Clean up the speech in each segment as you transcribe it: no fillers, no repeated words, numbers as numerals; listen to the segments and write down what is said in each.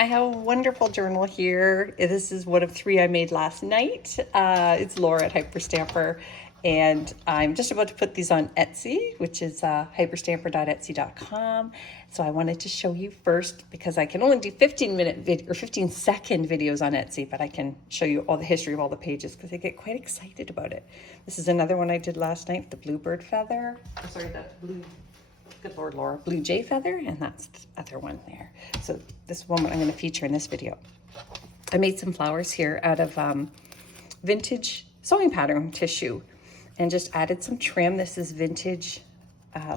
I have a wonderful journal here. This is one of 3 I made last night. It's Laura at Hyperstamper, and I'm just about to put these on Etsy, which is hyperstamper.etsy.com. So I wanted to show you first because I can only do 15-second videos on Etsy, but I can show you all the history of all the pages because I get quite excited about it. This is another one I did last night, the bluebird feather. Oh, sorry, the blue. Good Lord, Laura, blue jay feather, and that's the other one there. So this one I'm going to feature in this video. I made some flowers here out of vintage sewing pattern tissue and just added some trim. This is vintage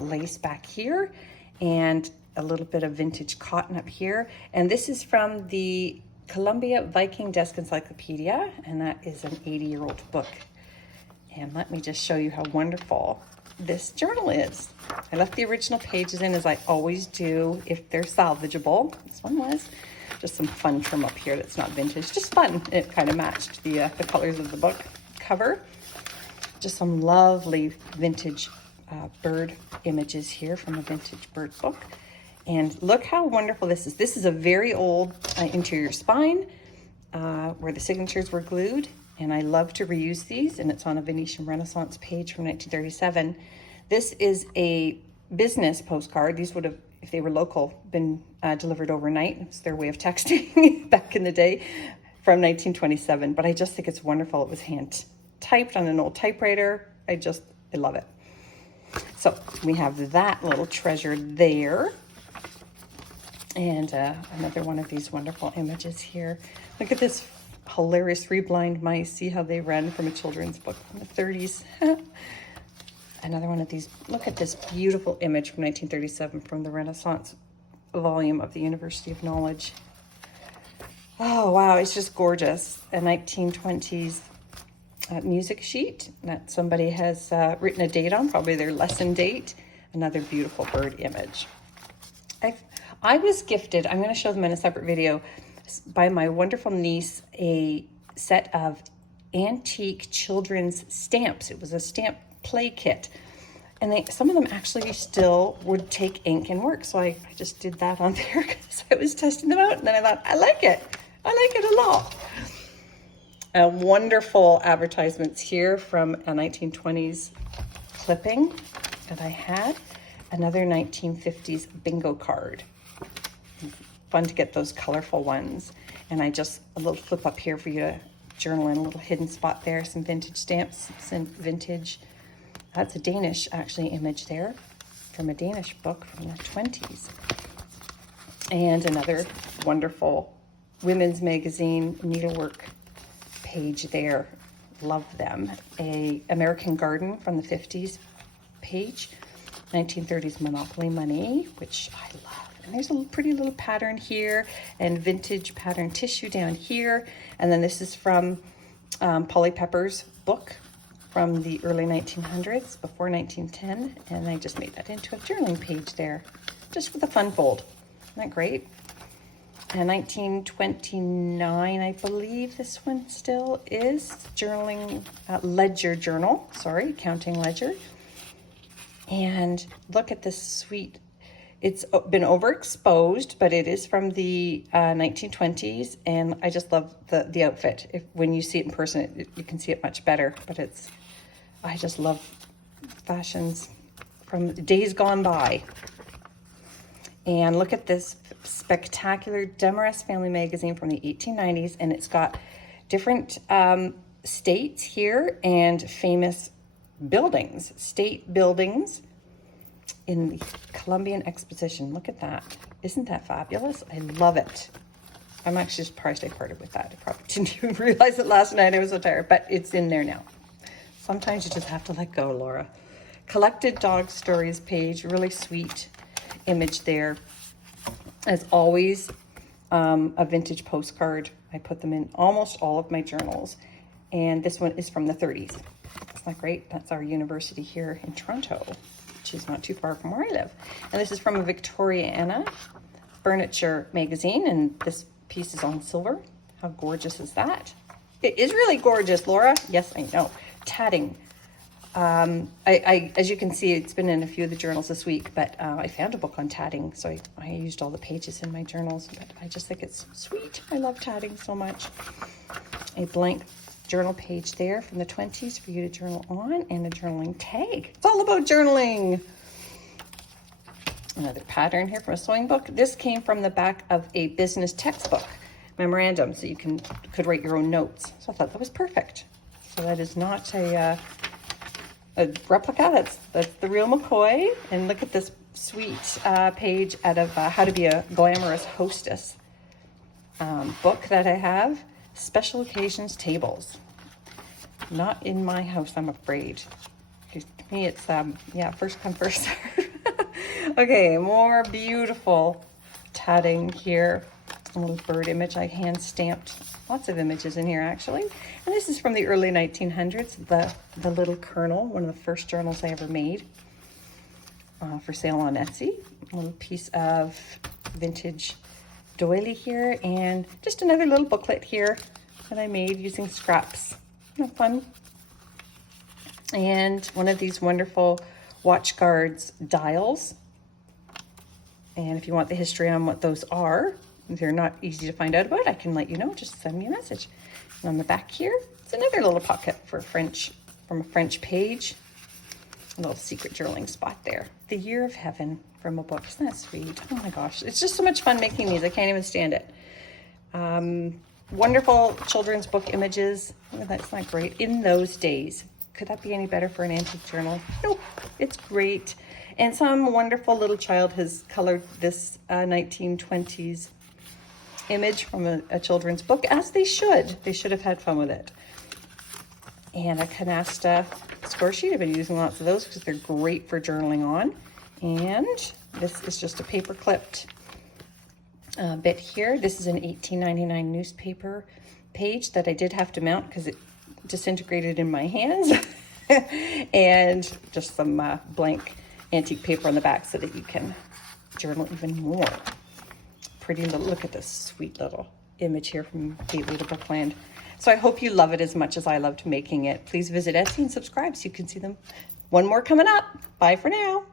lace back here and a little bit of vintage cotton up here. And this is from the Columbia Viking Desk Encyclopedia, and that is an 80-year-old book. And let me just show you how wonderful this journal is. I left the original pages in as I always do if they're salvageable. This one was just some fun trim up here that's not vintage, just fun. And it kind of matched the colors of the book cover. Just some lovely vintage bird images here from a vintage bird book. And look how wonderful this is. This is a very old interior spine where the signatures were glued. And I love to reuse these, and it's on a Venetian Renaissance page from 1937. This is a business postcard. These would have, if they were local, been delivered overnight. It's their way of texting back in the day from 1927. But I just think it's wonderful. It was hand typed on an old typewriter. I love it. So we have that little treasure there. And another one of these wonderful images here. Look at this hilarious 3 blind mice. See how they ran from a children's book from the 30s. Another one of these. Look at this beautiful image from 1937 from the Renaissance volume of the University of Knowledge. Oh, wow. It's just gorgeous. A 1920s music sheet that somebody has written a date on, probably their lesson date. Another beautiful bird image. I was gifted, I'm going to show them in a separate video, by my wonderful niece, a set of antique children's stamps. It was a stamp play kit. And some of them actually still would take ink and work. So I just did that on there because I was testing them out. And then I thought, I like it. I like it a lot. Wonderful advertisements here from a 1920s clipping that I had. Another 1950s bingo card. Fun to get those colorful ones. And a little flip up here for you to journal in, a little hidden spot there, some vintage stamps, some vintage, that's a Danish actually image there from a Danish book from the 20s. And another wonderful women's magazine needlework page there. Love them. A American Garden from the 50s page, 1930s Monopoly money, which I love. And there's a pretty little pattern here and vintage pattern tissue down here. And then this is from Polly Pepper's book from the early 1900s, before 1910. And I just made that into a journaling page there, just with a fun fold. Isn't that great? And 1929, I believe this one still is, journaling, ledger journal, counting ledger. And look at this sweet. It's been overexposed, but it is from the 1920s, and I just love the outfit. When you see it in person, you can see it much better, but I just love fashions from days gone by. And look at this spectacular Demarest Family Magazine from the 1890s, and it's got different states here and famous buildings, state buildings, in the Columbian Exposition. Look at that. Isn't that fabulous? I love it. I'm actually surprised I parted with that. I probably didn't even realize it last night. I was so tired, but it's in there now. Sometimes you just have to let go, Laura. Collected dog stories page, really sweet image there. As always, a vintage postcard. I put them in almost all of my journals. And this one is from the 30s. Isn't that great? That's our university here in Toronto, which is not too far from where I live. And this is from a Victoriana furniture magazine, and this piece is on silver. How gorgeous is that? It is really gorgeous, Laura. Yes, I know. Tatting As you can see, it's been in a few of the journals this week, but I found a book on tatting, so I used all the pages in my journals, but I just think it's sweet. I love tatting so much. A blank journal page there from the 20s for you to journal on, and a journaling tag. It's all about journaling. Another pattern here from a sewing book. This came from the back of a business textbook memorandum, so you could write your own notes. So I thought that was perfect. So that is not a replica. That's the real McCoy. And look at this sweet page out of How to Be a Glamorous Hostess book that I have. Special occasions tables. Not in my house, I'm afraid. To me, it's yeah, first come, first serve. Okay, more beautiful tatting here. A little bird image I hand stamped. Lots of images in here actually. And this is from the early 1900s, the Little Colonel, one of the first journals I ever made, for sale on Etsy. A little piece of vintage doily here, and just another little booklet here that I made using scraps. Fun. And one of these wonderful watch guards dials. And if you want the history on what those are, if they're not easy to find out about, I can let you know. Just send me a message. And on the back here, it's another little pocket for French, from a French page. A little secret journaling spot there. The Year of Heaven from a book. Isn't that sweet? Oh my gosh. It's just so much fun making these. I can't even stand it. Wonderful children's book images. Oh, that's not great. In those days. Could that be any better for an antique journal? Nope. It's great. And some wonderful little child has colored this 1920s image from a children's book, as they should. They should have had fun with it. And a canasta score sheet. I've been using lots of those because they're great for journaling on. And this is just a paper clipped bit here. This is an 1899 newspaper page that I did have to mount because it disintegrated in my hands. And just some blank antique paper on the back so that you can journal even more. Pretty little, look at this sweet little image here from Gateway to Bookland. So I hope you love it as much as I loved making it. Please visit Etsy and subscribe so you can see them. One more coming up. Bye for now.